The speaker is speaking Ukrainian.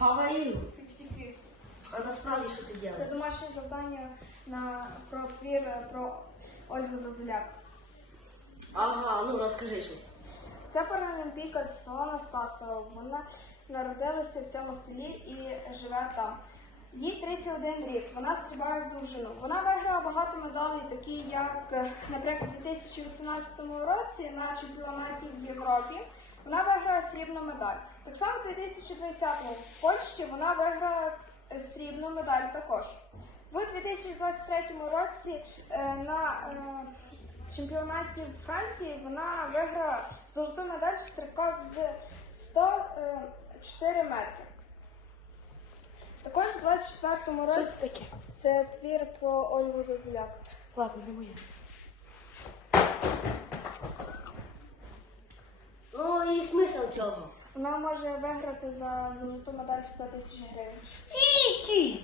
How are you? 50-50. А насправді що ти Це домашнє завдання на про твір про Ольгу Зазуляк. Ага, ну розкажи щось. Це паралімпійка з села Настасова. Вона народилася в цьому селі і живе там. Їй 31 рік. Вона стрибає в довжину. Вона виграла багато медалей, такі як, наприклад, у 2018 році на чемпіонаті в Європі. Вона виграла срібну медаль. Так само у 2020 в Польщі вона виграла е, срібну медаль також. В 2023 році е, на е, чемпіонаті Франції вона виграла золоту медаль в стрибках з 104 метри. Також у 24-му році це твір про Ольгу Зазуляк. Ладно, не моє. Ну і смисл цього. Вона може виграти за золоту медаль 100 тисяч гривень. Скільки?